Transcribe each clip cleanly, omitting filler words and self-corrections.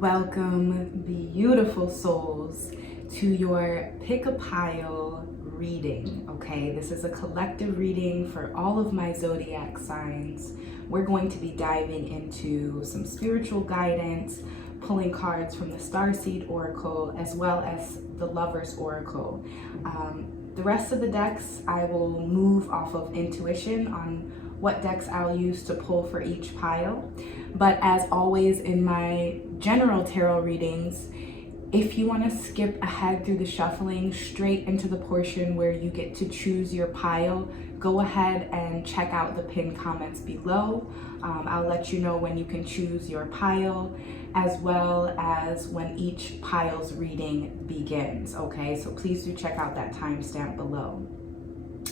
Welcome, beautiful souls, to your pick a pile reading. Okay, this is a collective reading for all of my zodiac signs. We're going to be diving into some spiritual guidance, pulling cards from the Starseed Oracle as well as the Lover's Oracle. The rest of the decks I will move off of intuition on what decks I'll use to pull for each pile. But as always in my general tarot readings, if you want to skip ahead through the shuffling straight into the portion where you get to choose your pile, go ahead and check out the pinned comments below. I'll let you know when you can choose your pile, as well as when each pile's reading begins, okay? So please do check out that timestamp below.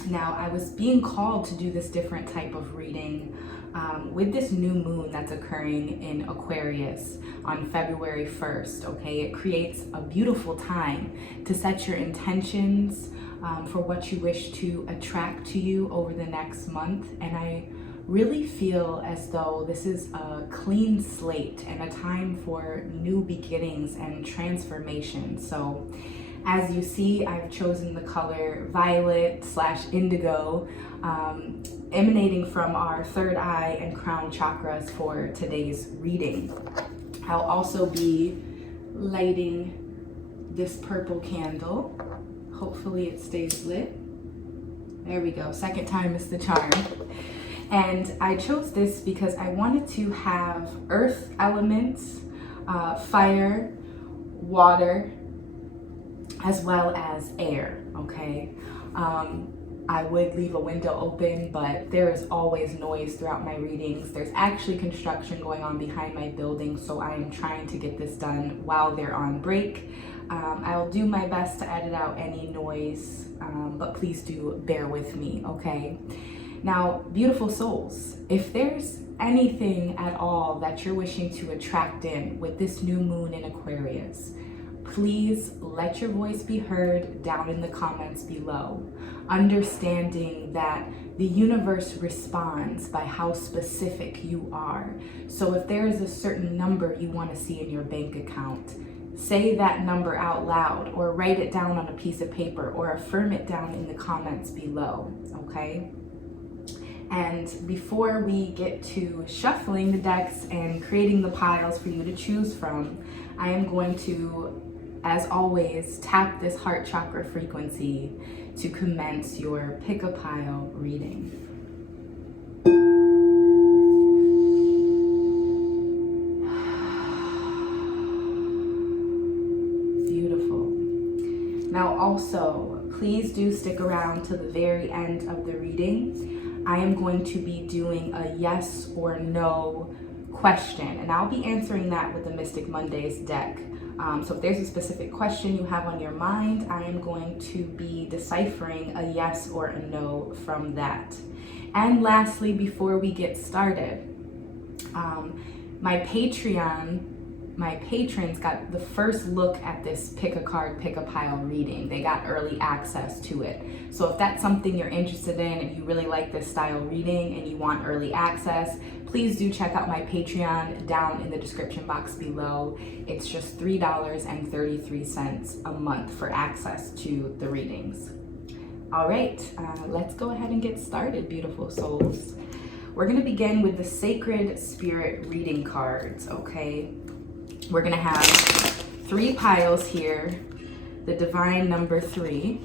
Now, I was being called to do this different type of reading with this new moon that's occurring in Aquarius on February 1st, okay? It creates a beautiful time to set your intentions for what you wish to attract to you over the next month. And I really feel as though this is a clean slate and a time for new beginnings and transformation. So as you see, I've chosen the color violet/indigo, emanating from our third eye and crown chakras for today's reading. I'll also be lighting this purple candle. Hopefully it stays lit. There we go, second time is the charm. And I chose this because I wanted to have earth elements, fire, water, as well as air, okay? I would leave a window open, but there is always noise throughout my readings. There's actually construction going on behind my building, so I am trying to get this done while they're on break. I'll do my best to edit out any noise, but please do bear with me, okay? Now, beautiful souls, if there's anything at all that you're wishing to attract in with this new moon in Aquarius, please let your voice be heard down in the comments below, understanding that the universe responds by how specific you are. So if there is a certain number you want to see in your bank account, say that number out loud or write it down on a piece of paper or affirm it down in the comments below, okay? And before we get to shuffling the decks and creating the piles for you to choose from, I am going to, as always, tap this heart chakra frequency to commence your pick a pile reading. Beautiful. Now also, please do stick around to the very end of the reading. I am going to be doing a yes or no question, and I'll be answering that with the Mystic Mondays deck. So if there's a specific question you have on your mind, I am going to be deciphering a yes or a no from that. And lastly, before we get started, my patrons got the first look at this pick a card, pick a pile reading. They got early access to it. So if that's something you're interested in and you really like this style reading and you want early access, please do check out my Patreon down in the description box below. It's just $3.33 a month for access to the readings. All right, let's go ahead and get started, beautiful souls. We're gonna begin with the Sacred Spirit reading cards, okay? We're gonna have 3 piles here, the divine number 3.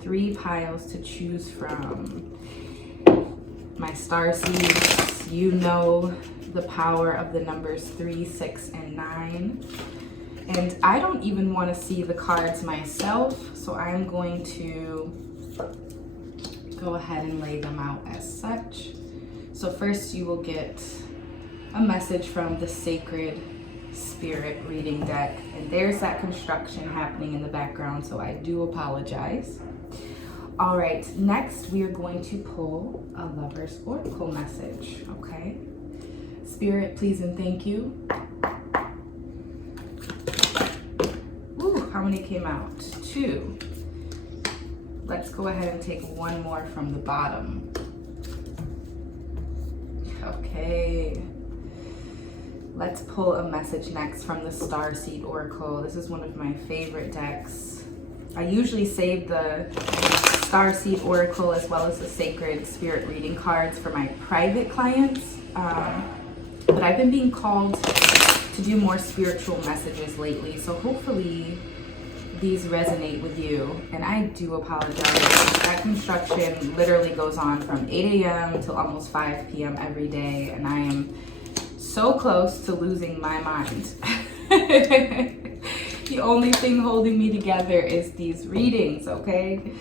3 piles to choose from. My starseeds, you know the power of the numbers 3, 6, and 9. And I don't even want to see the cards myself, so I'm going to go ahead and lay them out as such. So first you will get a message from the Sacred Spirit reading deck, and there's that construction happening in the background, so I do apologize. All right, next we are going to pull a Lover's Oracle message, okay? Spirit, please and thank you. Ooh, how many came out? 2. Let's go ahead and take one more from the bottom. Okay. Let's pull a message next from the Starseed Oracle. This is one of my favorite decks. I usually save the Starseed Oracle as well as the Sacred Spirit reading cards for my private clients. But I've been being called to do more spiritual messages lately. So hopefully these resonate with you. And I do apologize. That construction literally goes on from 8 a.m. till almost 5 p.m. every day. And I am so close to losing my mind. The only thing holding me together is these readings, okay?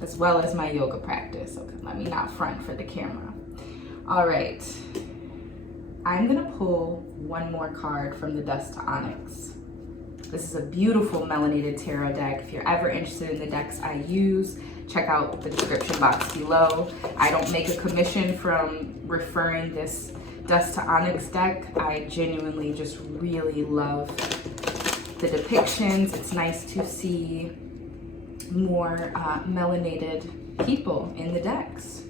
As well as my yoga practice. Okay, let me not front for the camera. All right. I'm gonna pull one more card from the Dust to Onyx. This is a beautiful melanated tarot deck. If you're ever interested in the decks I use, check out the description box below. I don't make a commission from referring this Dust to Onyx deck. I genuinely just really love the depictions. It's nice to see more melanated people in the decks.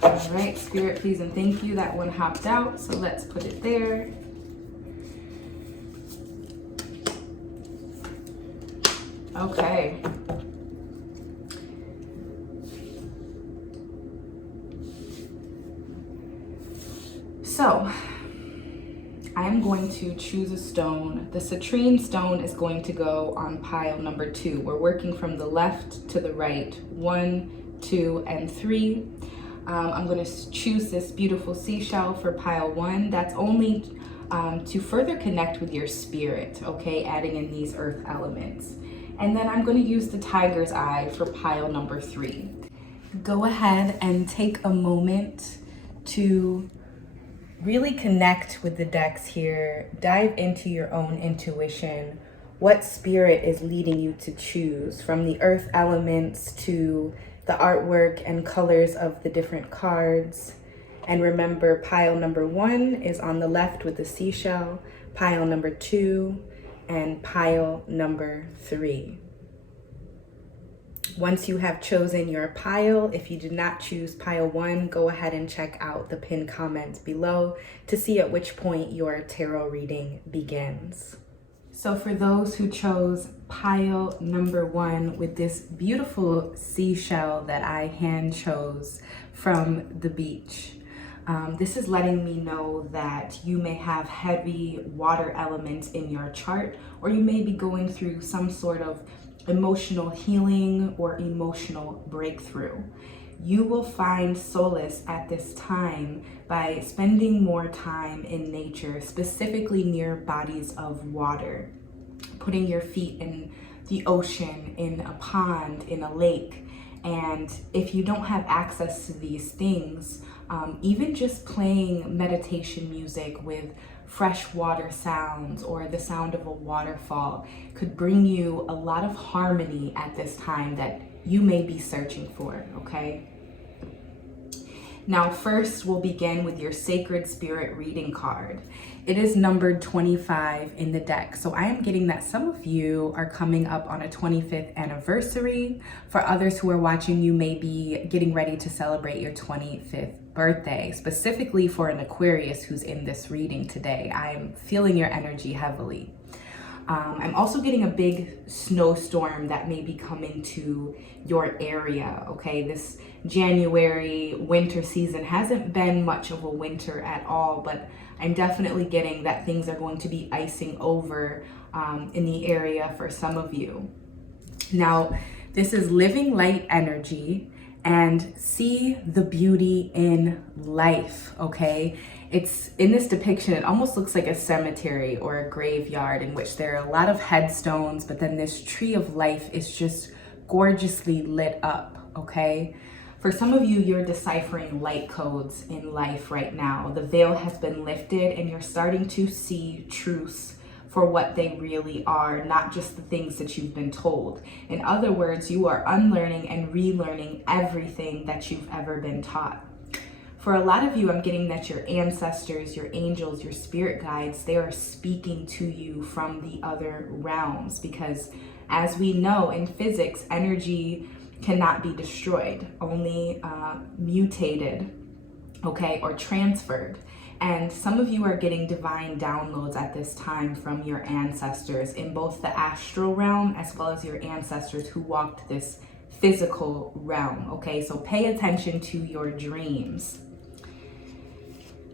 All right, Spirit, please and thank you. That one hopped out, so let's put it there. Okay. So, I'm going to choose a stone. The citrine stone is going to go on pile number 2. We're working from the left to the right. 1, 2, and 3. I'm going to choose this beautiful seashell for pile 1. That's only to further connect with your spirit, okay? Adding in these earth elements. And then I'm going to use the tiger's eye for pile number 3. Go ahead and take a moment to really connect with the decks here. Dive into your own intuition. What spirit is leading you to choose, from the earth elements to the artwork and colors of the different cards. And remember, pile number 1 is on the left with the seashell, pile number 2, and pile number 3. Once you have chosen your pile, if you did not choose pile 1, go ahead and check out the pinned comments below to see at which point your tarot reading begins. So for those who chose pile number 1 with this beautiful seashell that I hand chose from the beach, this is letting me know that you may have heavy water elements in your chart, or you may be going through some sort of emotional healing or emotional breakthrough. You will find solace at this time by spending more time in nature, specifically near bodies of water, putting your feet in the ocean, in a pond, in a lake. And if you don't have access to these things, even just playing meditation music with fresh water sounds or the sound of a waterfall could bring you a lot of harmony at this time that you may be searching for, okay? Now, first we'll begin with your Sacred Spirit reading card. It is numbered 25 in the deck. So I am getting that some of you are coming up on a 25th anniversary. For others who are watching, you may be getting ready to celebrate your 25th birthday, specifically for an Aquarius who's in this reading today. I'm feeling your energy heavily. I'm also getting a big snowstorm that may be coming to your area, okay? This January winter season hasn't been much of a winter at all, but I'm definitely getting that things are going to be icing over in the area for some of you. Now, this is living light energy, and see the beauty in life, okay? It's in this depiction, it almost looks like a cemetery or a graveyard in which there are a lot of headstones, but then this tree of life is just gorgeously lit up, okay? For some of you, you're deciphering light codes in life right now. The veil has been lifted and you're starting to see truths for what they really are, not just the things that you've been told. In other words, you are unlearning and relearning everything that you've ever been taught. For a lot of you, I'm getting that your ancestors, your angels, your spirit guides, they are speaking to you from the other realms, because as we know in physics, energy cannot be destroyed, only mutated, okay, or transferred. And some of you are getting divine downloads at this time from your ancestors in both the astral realm as well as your ancestors who walked this physical realm, okay? So pay attention to your dreams.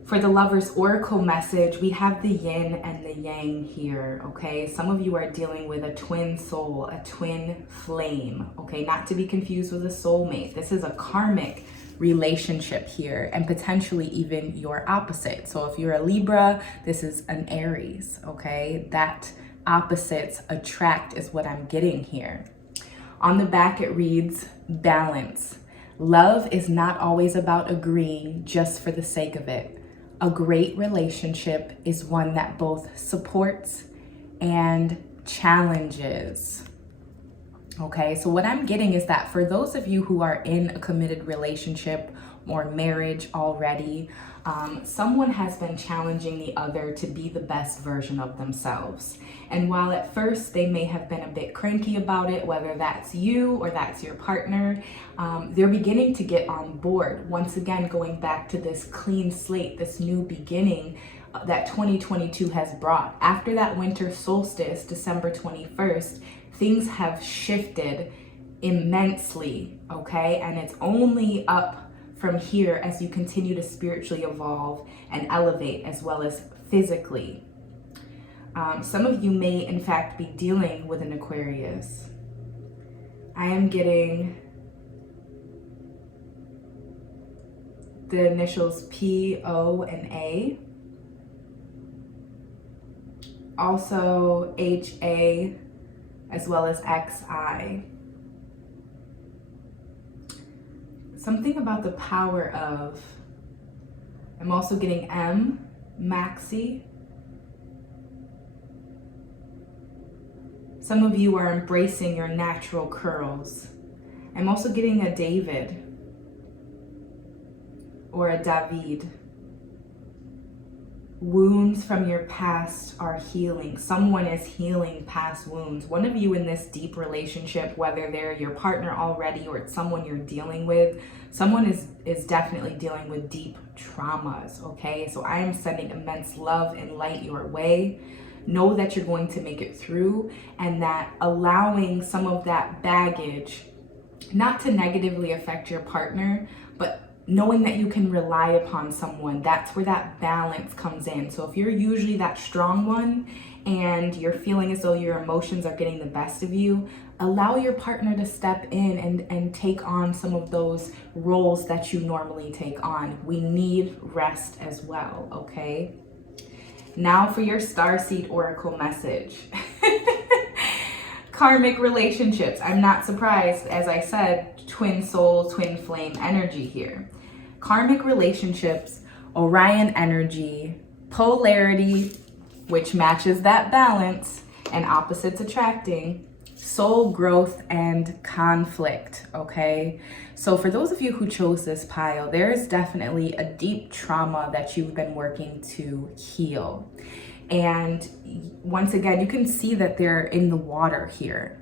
For the Lover's Oracle message, we have the yin and the yang here, okay? Some of you are dealing with a twin soul, a twin flame, okay? Not to be confused with a soulmate. This is a karmic relationship here, and potentially even your opposite. So if you're a Libra, this is an Aries, okay? That opposites attract is what I'm getting here. On the back, it reads, balance. Love is not always about agreeing just for the sake of it. A great relationship is one that both supports and challenges. Okay, so what I'm getting is that for those of you who are in a committed relationship or marriage already, someone has been challenging the other to be the best version of themselves. And while at first they may have been a bit cranky about it, whether that's you or that's your partner, they're beginning to get on board. Once again, going back to this clean slate, this new beginning that 2022 has brought. After that winter solstice, December 21st, things have shifted immensely, okay? And it's only up from here as you continue to spiritually evolve and elevate as well as physically. Some of you may in fact be dealing with an Aquarius. I am getting the initials P, O, and A. Also HA as well as XI. Something about the power of, I'm also getting M, Maxi. Some of you are embracing your natural curls. I'm also getting a David or a David. Wounds from your past are healing. Someone is healing past wounds. One of you in this deep relationship, whether they're your partner already or it's someone you're dealing with, someone is definitely dealing with deep traumas, okay? So I am sending immense love and light your way. Know that you're going to make it through, and that allowing some of that baggage not to negatively affect your partner, but knowing that you can rely upon someone, that's where that balance comes in. So if you're usually that strong one and you're feeling as though your emotions are getting the best of you, allow your partner to step in and take on some of those roles that you normally take on. We need rest as well, okay? Now for your Starseed Oracle message. Karmic relationships. I'm not surprised, as I said, twin soul, twin flame energy here. Karmic relationships, Orion energy, polarity, which matches that balance, and opposites attracting, soul growth and conflict, okay? So for those of you who chose this pile, there is definitely a deep trauma that you've been working to heal. And once again, you can see that they're in the water here.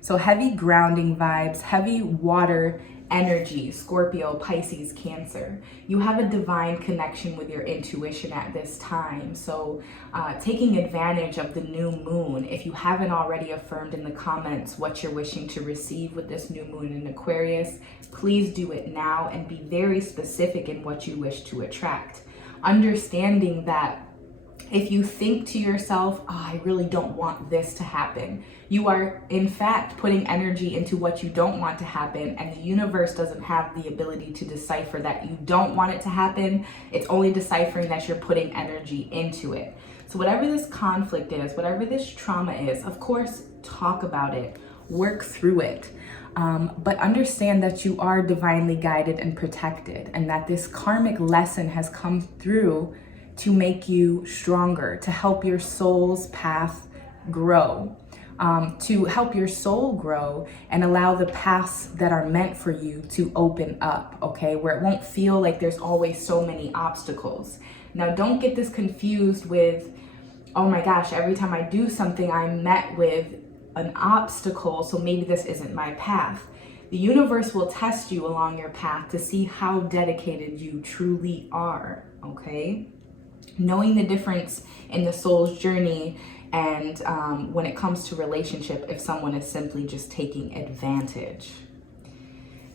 So heavy grounding vibes, heavy water energy, Scorpio, Pisces, Cancer. You have a divine connection with your intuition at this time. So taking advantage of the new moon. If you haven't already affirmed in the comments what you're wishing to receive with this new moon in Aquarius, please do it now and be very specific in what you wish to attract. Understanding that if you think to yourself, oh, I really don't want this to happen, you are in fact putting energy into what you don't want to happen, and the universe doesn't have the ability to decipher that you don't want it to happen. It's only deciphering that you're putting energy into it. So whatever this conflict is, whatever this trauma is, of course, talk about it, work through it. But understand that you are divinely guided and protected, and that this karmic lesson has come through to make you stronger, to help your soul's path grow, to help your soul grow and allow the paths that are meant for you to open up, okay? Where it won't feel like there's always so many obstacles. Now, don't get this confused with, oh my gosh, every time I do something, I'm met with an obstacle, so maybe this isn't my path. The universe will test you along your path to see how dedicated you truly are, okay? knowing the difference in the soul's journey and when it comes to relationship, if someone is simply just taking advantage.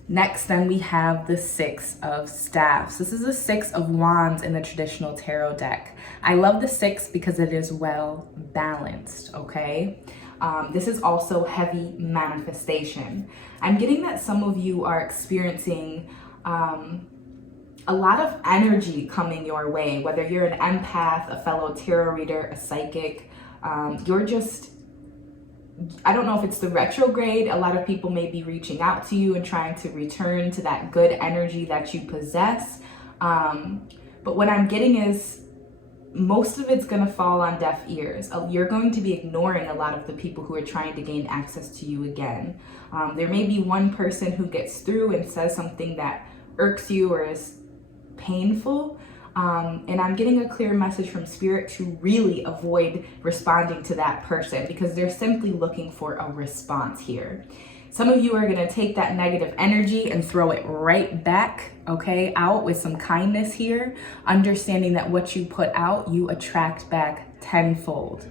Next, then we have the Six of Staffs. This is the Six of Wands in the traditional tarot deck. I love the six because it is well balanced, okay? This is also heavy manifestation. I'm getting that some of you are experiencing a lot of energy coming your way, whether you're an empath, a fellow tarot reader, a psychic. You're just, I don't know if it's the retrograde. A lot of people may be reaching out to you and trying to return to that good energy that you possess. But what I'm getting is most of it's going to fall on deaf ears. You're going to be ignoring a lot of the people who are trying to gain access to you again. There may be one person who gets through and says something that irks you or is painful. And I'm getting a clear message from Spirit to really avoid responding to that person because they're simply looking for a response here. Some of you are going to take that negative energy and throw it right back, okay, out with some kindness here, understanding that what you put out, you attract back tenfold.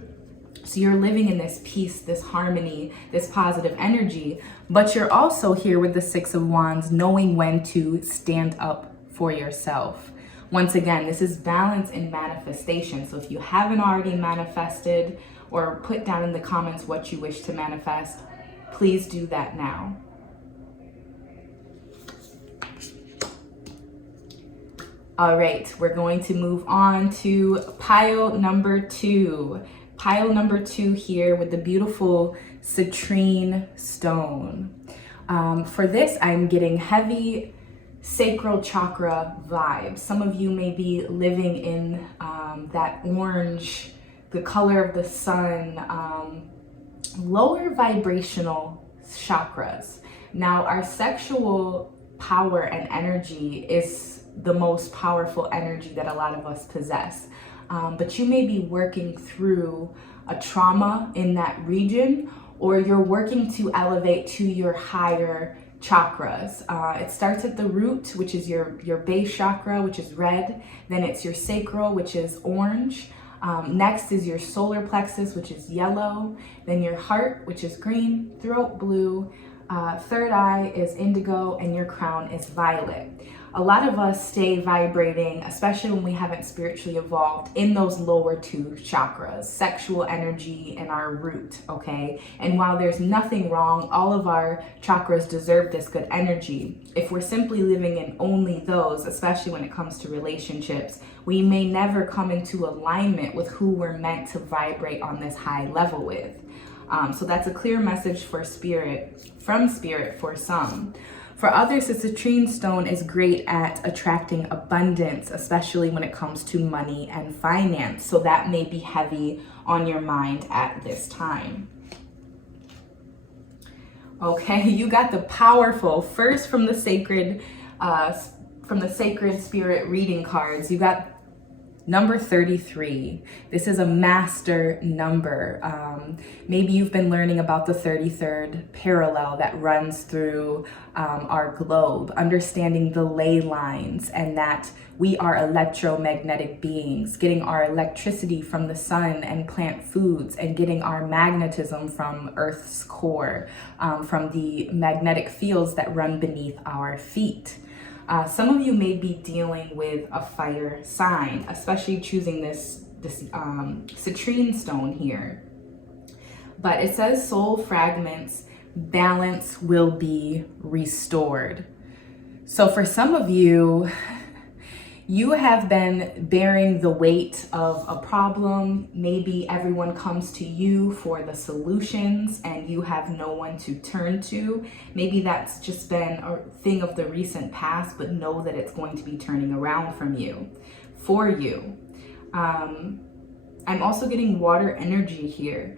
So you're living in this peace, this harmony, this positive energy, but you're also here with the Six of Wands, knowing when to stand up for yourself. Once again, this is balance and manifestation. So if you haven't already manifested or put down in the comments what you wish to manifest, please do that now. All right, we're going to move on to pile number 2. Pile number 2 here with the beautiful citrine stone. For this, I'm getting heavy sacral chakra vibes. Some of you may be living in that orange, the color of the sun, lower vibrational chakras. Now, our sexual power and energy is the most powerful energy that a lot of us possess. But you may be working through a trauma in that region, or you're working to elevate to your higher chakras. It starts at the root, which is your base chakra, which is red. Then it's your sacral, which is orange. Next is your solar plexus, which is yellow. Then your heart, which is green, throat blue. Third eye is indigo, and your crown is violet. A lot of us stay vibrating, especially when we haven't spiritually evolved, in those lower 2 chakras, sexual energy and our root, okay? And while there's nothing wrong, all of our chakras deserve this good energy. If we're simply living in only those, especially when it comes to relationships, we may never come into alignment with who we're meant to vibrate on this high level with. So that's a clear message for Spirit, from Spirit for some. For others, the citrine stone is great at attracting abundance, especially when it comes to money and finance. So that may be heavy on your mind at this time. Okay, you got the powerful, first from the sacred spirit reading cards, you got number 33. This is a master number. Maybe you've been learning about the 33rd parallel that runs through our globe, understanding the ley lines and that we are electromagnetic beings, getting our electricity from the sun and plant foods, and getting our magnetism from Earth's core, from the magnetic fields that run beneath our feet. Some of you may be dealing with a fire sign, especially choosing this citrine stone here. But it says soul fragments, balance will be restored. So for some of you, you have been bearing the weight of a problem. Maybe everyone comes to you for the solutions and you have no one to turn to. Maybe that's just been a thing of the recent past, but know that it's going to be turning around for you. I'm also getting water energy here.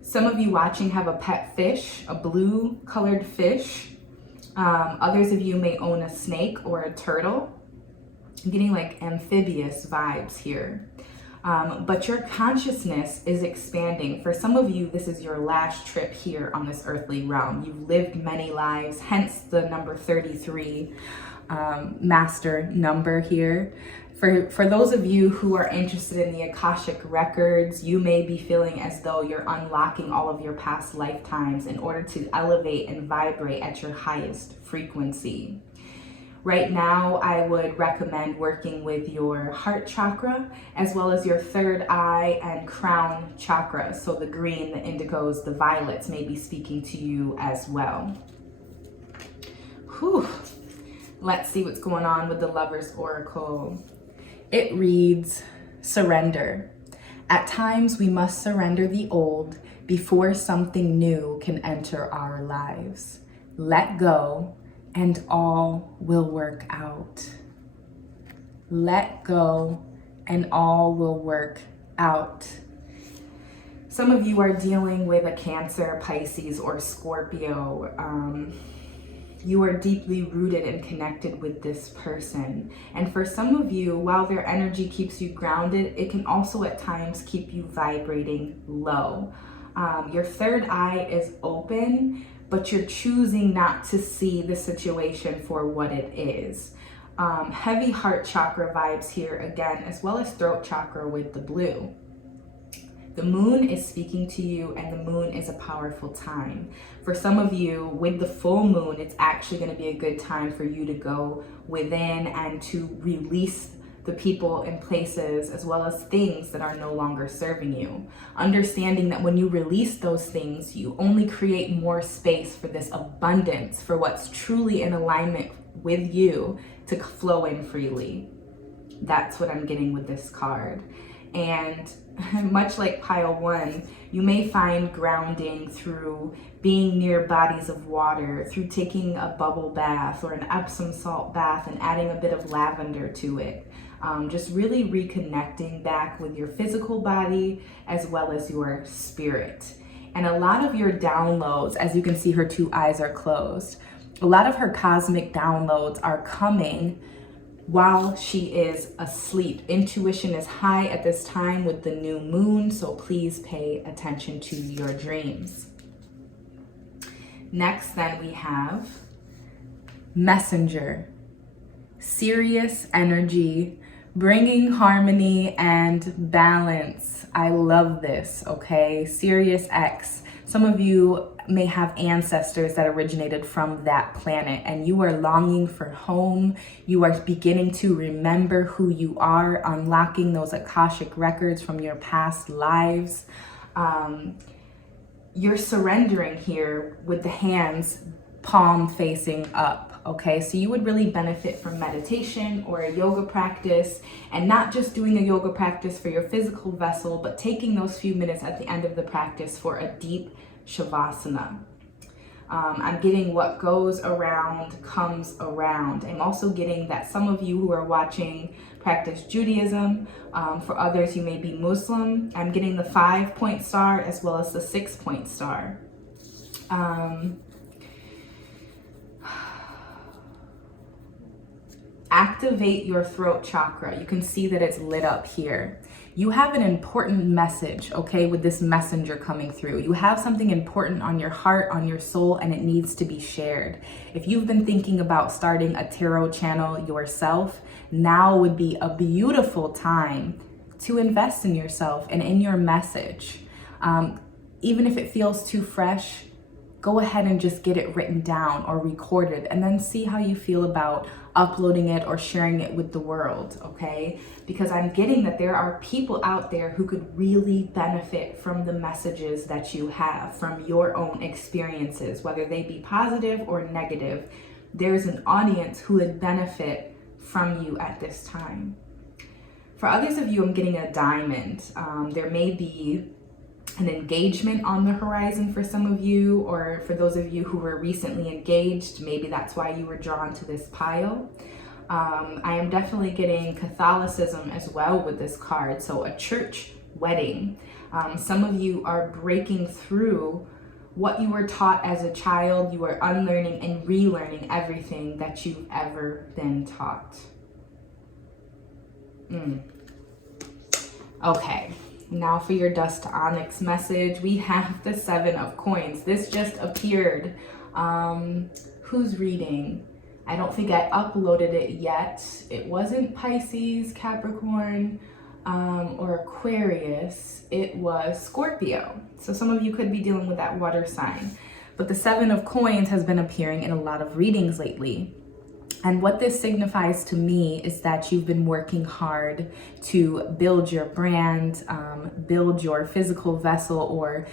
Some of you watching have a pet fish, a blue colored fish. Others of you may own a snake or a turtle. I'm getting like amphibious vibes here. But your consciousness is expanding. For some of you, this is your last trip here on this earthly realm. You've lived many lives, hence the number 33 master number here. For those of you who are interested in the Akashic records, you may be feeling as though you're unlocking all of your past lifetimes in order to elevate and vibrate at your highest frequency. Right now, I would recommend working with your heart chakra, as well as your third eye and crown chakra. So the green, the indigos, the violets may be speaking to you as well. Whew. Let's see what's going on with the Lover's Oracle. It reads, surrender. At times, we must surrender the old before something new can enter our lives. Let go, and all will work out. Let go, and all will work out. Some of you are dealing with a Cancer, Pisces, or Scorpio. You are deeply rooted and connected with this person. And for some of you, while their energy keeps you grounded, it can also at times keep you vibrating low. Your third eye is open, but you're choosing not to see the situation for what it is. Heavy heart chakra vibes here again, as well as throat chakra with the blue. The moon is speaking to you, and the moon is a powerful time. For some of you, with the full moon, it's actually going to be a good time for you to go within and to release the people and places, as well as things that are no longer serving you. Understanding that when you release those things, you only create more space for this abundance, for what's truly in alignment with you to flow in freely. That's what I'm getting with this card. And much like pile 1, you may find grounding through being near bodies of water, through taking a bubble bath or an Epsom salt bath and adding a bit of lavender to it. Just really reconnecting back with your physical body as well as your spirit. And a lot of your downloads, as you can see, her 2 eyes are closed. A lot of her cosmic downloads are coming while she is asleep. Intuition is high at this time with the new moon, so please pay attention to your dreams. Next, then we have Messenger. Serious energy, bringing harmony and balance. I love this, okay? Sirius X. Some of you may have ancestors that originated from that planet, and you are longing for home. You are beginning to remember who you are, unlocking those Akashic records from your past lives. You're surrendering here with the hands palm facing up, okay? So you would really benefit from meditation or a yoga practice, and not just doing a yoga practice for your physical vessel, but taking those few minutes at the end of the practice for a deep Shavasana. I'm getting what goes around comes around. I'm also getting that some of you who are watching practice Judaism. For others, you may be Muslim. I'm getting the 5-point star as well as the 6-point star. Activate your throat chakra. You can see that it's lit up here. You have an important message, okay, with this messenger coming through. You have something important on your heart, on your soul, and it needs to be shared. If you've been thinking about starting a tarot channel yourself, now would be a beautiful time to invest in yourself and in your message. Even if it feels too fresh, go ahead and just get it written down or recorded, and then see how you feel about uploading it or sharing it with the world, okay? Because I'm getting that there are people out there who could really benefit from the messages that you have, from your own experiences, whether they be positive or negative. There's an audience who would benefit from you at this time. For others of you, I'm getting a diamond. There may be an engagement on the horizon for some of you, or for those of you who were recently engaged, maybe that's why you were drawn to this pile. I am definitely getting Catholicism as well with this card, so a church wedding. Some of you are breaking through what you were taught as a child. You are unlearning and relearning everything that you've ever been taught. Okay. Now for your dust to onyx message, we have the 7 of coins. This just appeared. Who's reading? I don't think I uploaded it yet. It wasn't Pisces, Capricorn, or Aquarius. It was Scorpio. So some of you could be dealing with that water sign. But the 7 of Coins has been appearing in a lot of readings lately. And what this signifies to me is that you've been working hard to build your brand, build your physical vessel, or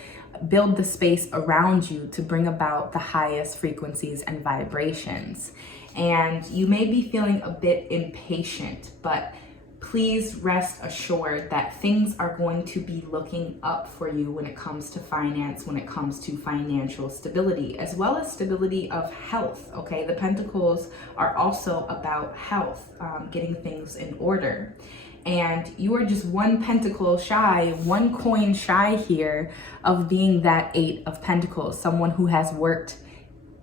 build the space around you to bring about the highest frequencies and vibrations. And you may be feeling a bit impatient, but please rest assured that things are going to be looking up for you when it comes to finance, when it comes to financial stability, as well as stability of health, okay? The Pentacles are also about health, getting things in order. And you are just 1 pentacle shy, 1 coin shy here of being that 8 of Pentacles, someone who has worked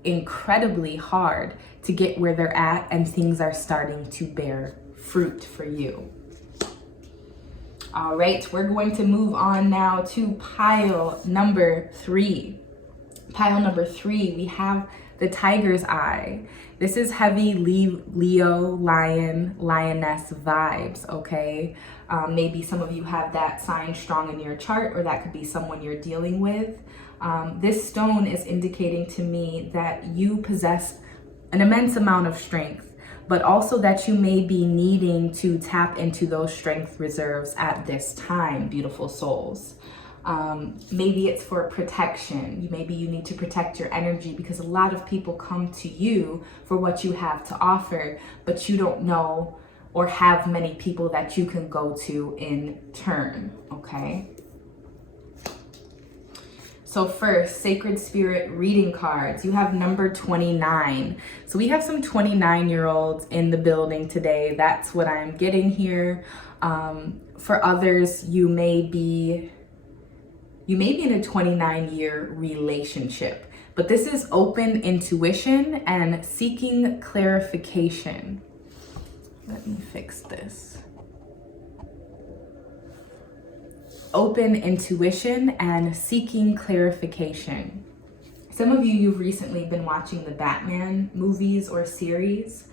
incredibly hard to get where they're at, and things are starting to bear fruit for you. All right, we're going to move on now to pile number 3. Pile number 3, we have the Tiger's Eye. This is heavy Leo, Lion, Lioness vibes, okay? Maybe some of you have that sign strong in your chart, or that could be someone you're dealing with. This stone is indicating to me that you possess an immense amount of strength, but also that you may be needing to tap into those strength reserves at this time, beautiful souls. Maybe it's for protection. Maybe you need to protect your energy because a lot of people come to you for what you have to offer, but you don't know or have many people that you can go to in turn, okay? So first, Sacred Spirit reading cards. You have number 29. So we have some 29-year-olds in the building today. That's what I'm getting here. For others, you may be in a 29-year relationship, but this is open intuition and seeking clarification. Let me fix this. Open intuition and seeking clarification. Some of you, you've recently been watching the Batman movies or series.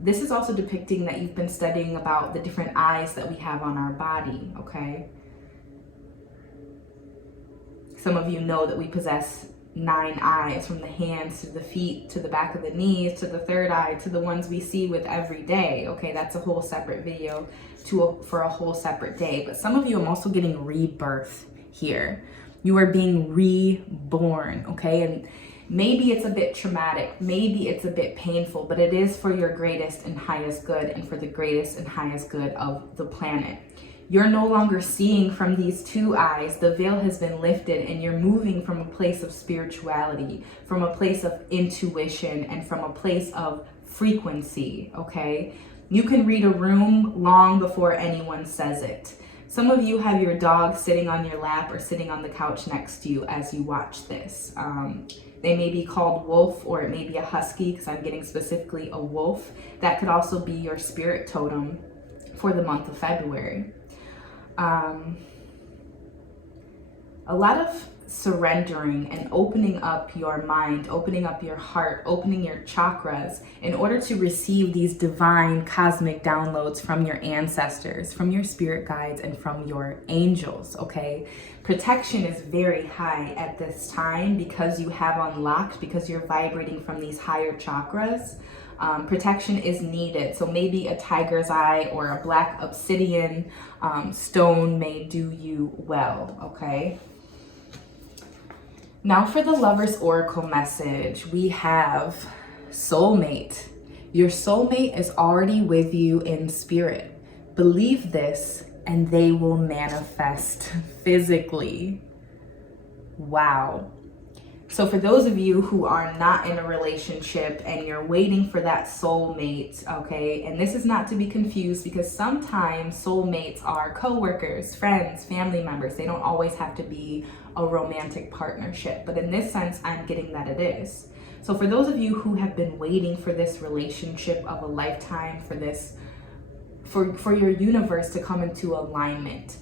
This is also depicting that you've been studying about the different eyes that we have on our body, okay? Some of you know that we possess 9 eyes, from the hands to the feet to the back of the knees to the 3rd eye to the ones we see with every day. Okay, that's a whole separate video for a whole separate day. But some of you, I'm also getting rebirth here. You are being reborn, okay? And maybe it's a bit traumatic, maybe it's a bit painful, but it is for your greatest and highest good and for the greatest and highest good of the planet. You're no longer seeing from these 2 eyes. The veil has been lifted and you're moving from a place of spirituality, from a place of intuition, and from a place of frequency, okay? You can read a room long before anyone says it. Some of you have your dog sitting on your lap or sitting on the couch next to you as you watch this. They may be called wolf, or it may be a husky, because I'm getting specifically a wolf. That could also be your spirit totem for the month of February. A lot of surrendering and opening up your mind, opening up your heart, opening your chakras in order to receive these divine cosmic downloads from your ancestors, from your spirit guides, and from your angels, okay? Protection is very high at this time because you have unlocked, because you're vibrating from these higher chakras. Protection is needed. So maybe a tiger's eye or a black obsidian stone may do you well, okay? Now for the Lover's Oracle message, we have soulmate. Your soulmate is already with you in spirit. Believe this and they will manifest physically. Wow. So for those of you who are not in a relationship and you're waiting for that soulmate, okay, and this is not to be confused because sometimes soulmates are co-workers, friends, family members. They don't always have to be a romantic partnership, but in this sense, I'm getting that it is. So for those of you who have been waiting for this relationship of a lifetime, for this, for your universe to come into alignment,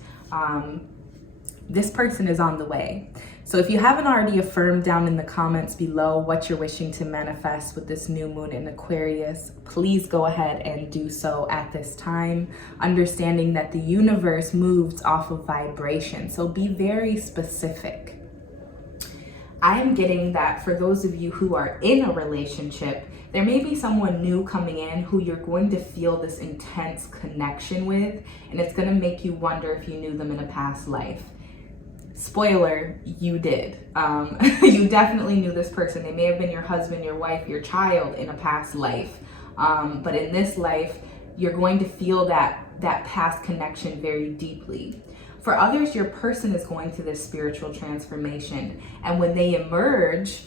this person is on the way. So if you haven't already affirmed down in the comments below what you're wishing to manifest with this new moon in Aquarius, please go ahead and do so at this time, understanding that the universe moves off of vibration. So be very specific. I am getting that for those of you who are in a relationship, there may be someone new coming in who you're going to feel this intense connection with, and it's going to make you wonder if you knew them in a past life. Spoiler, you did. You definitely knew this person. They may have been your husband, your wife, your child in a past life. But in this life, you're going to feel that past connection very deeply. For others, your person is going through this spiritual transformation. And when they emerge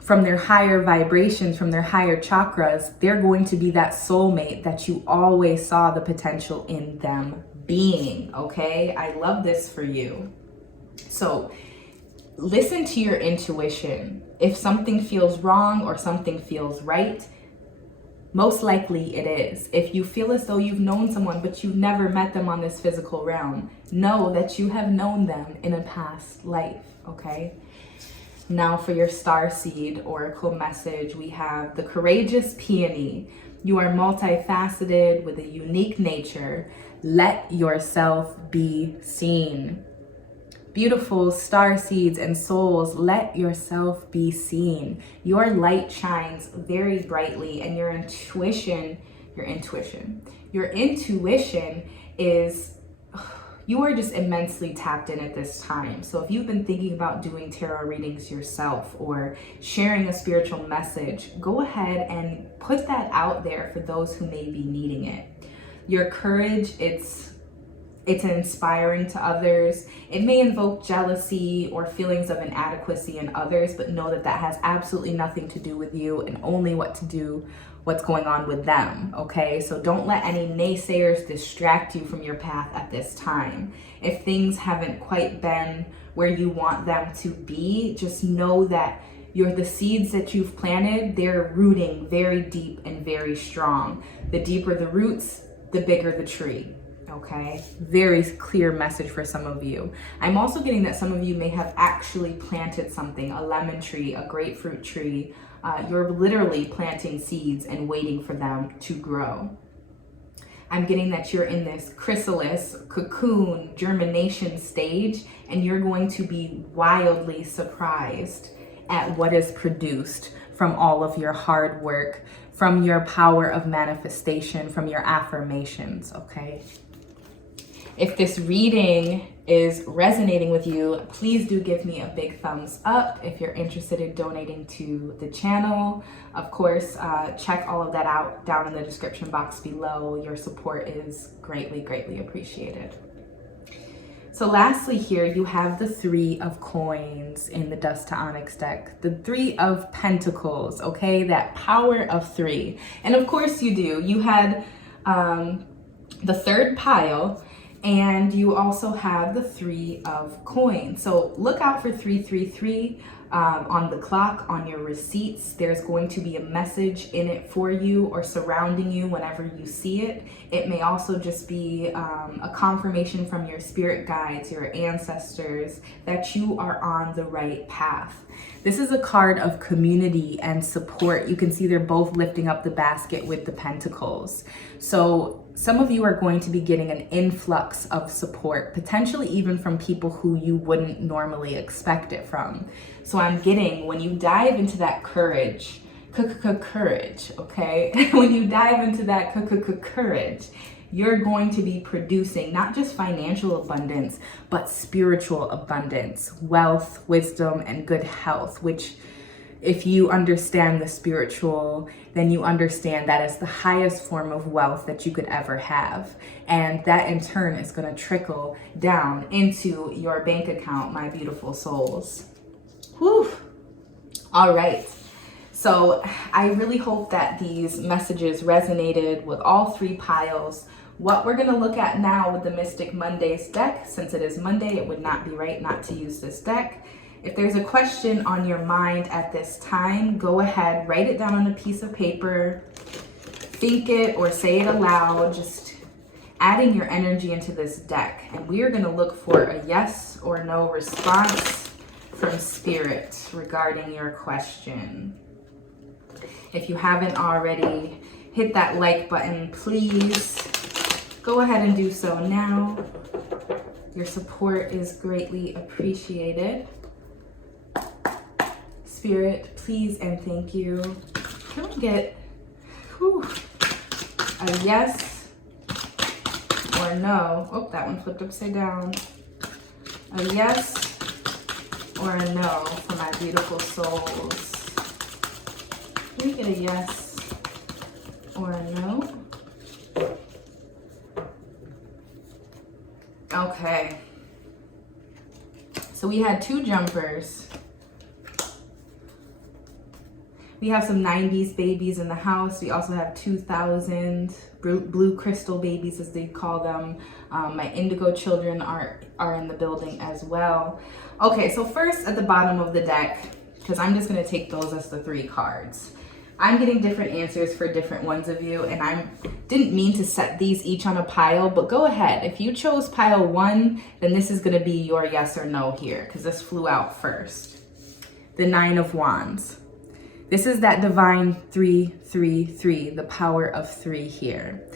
from their higher vibrations, from their higher chakras, they're going to be that soulmate that you always saw the potential in them being, okay? I love this for you. So listen to your intuition. If something feels wrong or something feels right, most likely it is. If you feel as though you've known someone but you've never met them on this physical realm, know that you have known them in a past life, okay? Now for your star seed oracle message, we have the courageous peony. You are multifaceted with a unique nature. Let yourself be seen. Beautiful star seeds and souls, let yourself be seen. Your light shines very brightly, and your intuition is, you are just immensely tapped in at this time. So if you've been thinking about doing tarot readings yourself or sharing a spiritual message, go ahead and put that out there for those who may be needing it. Your courage, it's inspiring to others. It may invoke jealousy or feelings of inadequacy in others, but know that that has absolutely nothing to do with you and only what's going on with them, okay? So don't let any naysayers distract you from your path at this time. If things haven't quite been where you want them to be, just know that the seeds that you've planted, they're rooting very deep and very strong. The deeper the roots, the bigger the tree. Okay, very clear message for some of you. I'm also getting that some of you may have actually planted something, a lemon tree, a grapefruit tree. You're literally planting seeds and waiting for them to grow. I'm getting that you're in this chrysalis, cocoon, germination stage, and you're going to be wildly surprised at what is produced from all of your hard work, from your power of manifestation, from your affirmations, okay? If this reading is resonating with you, please do give me a big thumbs up. If you're interested in donating to the channel, of course, check all of that out down in the description box below. Your support is greatly, greatly appreciated. So lastly here, you have the 3 of coins in the Dust to Onyx deck. The 3 of Pentacles, okay? That power of 3. And of course you do. You had the third pile, and you also have the 3 of coins. So look out for 333 on the clock, on your receipts. There's going to be a message in it for you or surrounding you whenever you see it. It may also just be a confirmation from your spirit guides, your ancestors, that you are on the right path. This is a card of community and support. You can see they're both lifting up the basket with the pentacles. So some of you are going to be getting an influx of support, potentially even from people who you wouldn't normally expect it from. So I'm getting, when you dive into that courage, okay? When you dive into that courage, you're going to be producing not just financial abundance, but spiritual abundance, wealth, wisdom, and good health, which if you understand the spiritual, then you understand that is the highest form of wealth that you could ever have. And that in turn is going to trickle down into your bank account, my beautiful souls. Whew. All right. So I really hope that these messages resonated with all 3 piles. What we're going to look at now with the Mystic Mondays deck, since it is Monday, it would not be right not to use this deck. If there's a question on your mind at this time, go ahead, write it down on a piece of paper, think it or say it aloud, just adding your energy into this deck. And we are going to look for a yes or no response from Spirit regarding your question. If you haven't already, hit that like button, please. Go ahead and do so now. Your support is greatly appreciated. Spirit, please and thank you. Can we get a yes or no? Oh, that one flipped upside down. A yes or a no for my beautiful souls. Can we get a yes or a no? Okay. So we had 2 jumpers. We have some 90s babies in the house. We also have 2000 blue crystal babies, as they call them. My indigo children are in the building as well. Okay, so first at the bottom of the deck, because I'm just going to take those as the 3 cards. I'm getting different answers for different ones of you, and I didn't mean to set these each on a pile, but go ahead. If you chose pile 1, then this is going to be your yes or no here, because this flew out first. The 9 of Wands. This is that divine 333, the power of 3 here.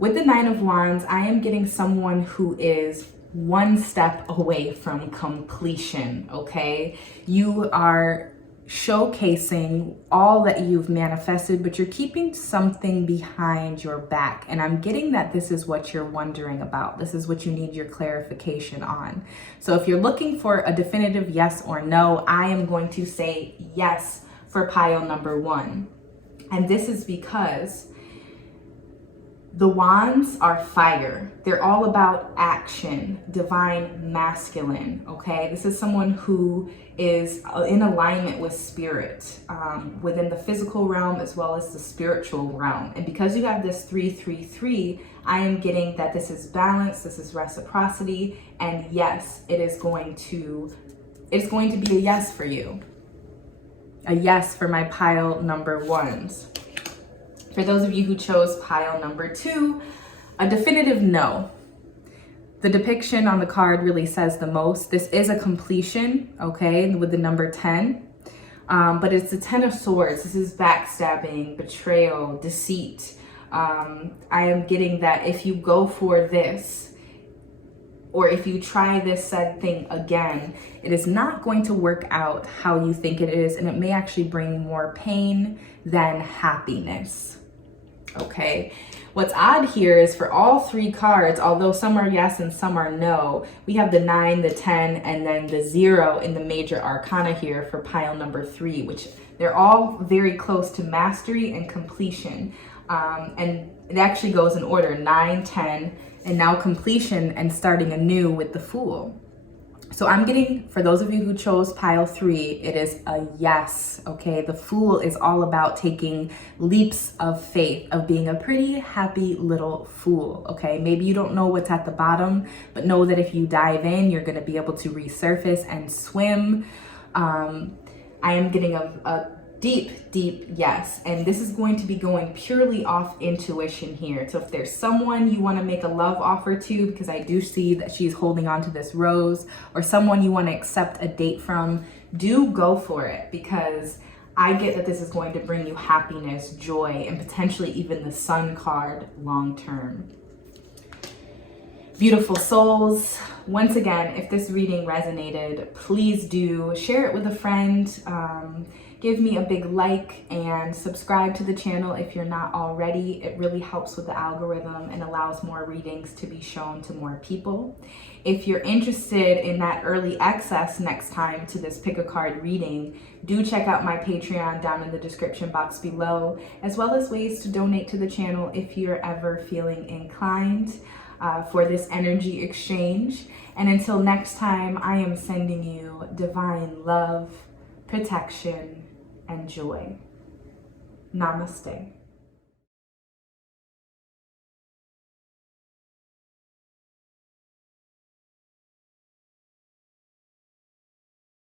With the 9 of Wands, I am getting someone who is 1 step away from completion, okay? You are showcasing all that you've manifested, but you're keeping something behind your back. And I'm getting that this is what you're wondering about. This is what you need your clarification on. So if you're looking for a definitive yes or no, I am going to say yes for pile number 1. And this is because the wands are fire. They're all about action, divine masculine, okay? This is someone who is in alignment with spirit, within the physical realm as well as the spiritual realm. And because you have this 333, I am getting that this is balance, this is reciprocity, and yes, it is going to be a yes for you. A yes for my pile number 1s. For those of you who chose pile number 2, a definitive no. The depiction on the card really says the most. This is a completion, okay, with the number 10. But it's the 10 of Swords. This is backstabbing, betrayal, deceit. I am getting that if you go for this, or if you try this said thing again, it is not going to work out how you think it is, and it may actually bring more pain than happiness, okay? What's odd here is for all 3 cards, although some are yes and some are no, we have the 9, the 10, and then the 0 in the major arcana here for pile number 3, which they're all very close to mastery and completion. And it actually goes in order, 9, 10, and now completion and starting anew with the Fool. So I'm getting, for those of you who chose pile 3, it is a yes, okay? The Fool is all about taking leaps of faith, of being a pretty happy little fool, okay? Maybe you don't know what's at the bottom, but know that if you dive in, you're gonna be able to resurface and swim. I am getting a deep yes, and this is going to be going purely off intuition here. So if there's someone you want to make a love offer to, because I do see that she's holding on to this rose, or someone you want to accept a date from, do go for it, because I get that this is going to bring you happiness, joy, and potentially even the Sun card long term. Beautiful souls, once again, if this reading resonated, please do share it with a friend. Give me a big like and subscribe to the channel if you're not already. It really helps with the algorithm and allows more readings to be shown to more people. If you're interested in that early access next time to this pick a card reading, do check out my Patreon down in the description box below, as well as ways to donate to the channel if you're ever feeling inclined for this energy exchange. And until next time, I am sending you divine love, protection, and joy. Namaste.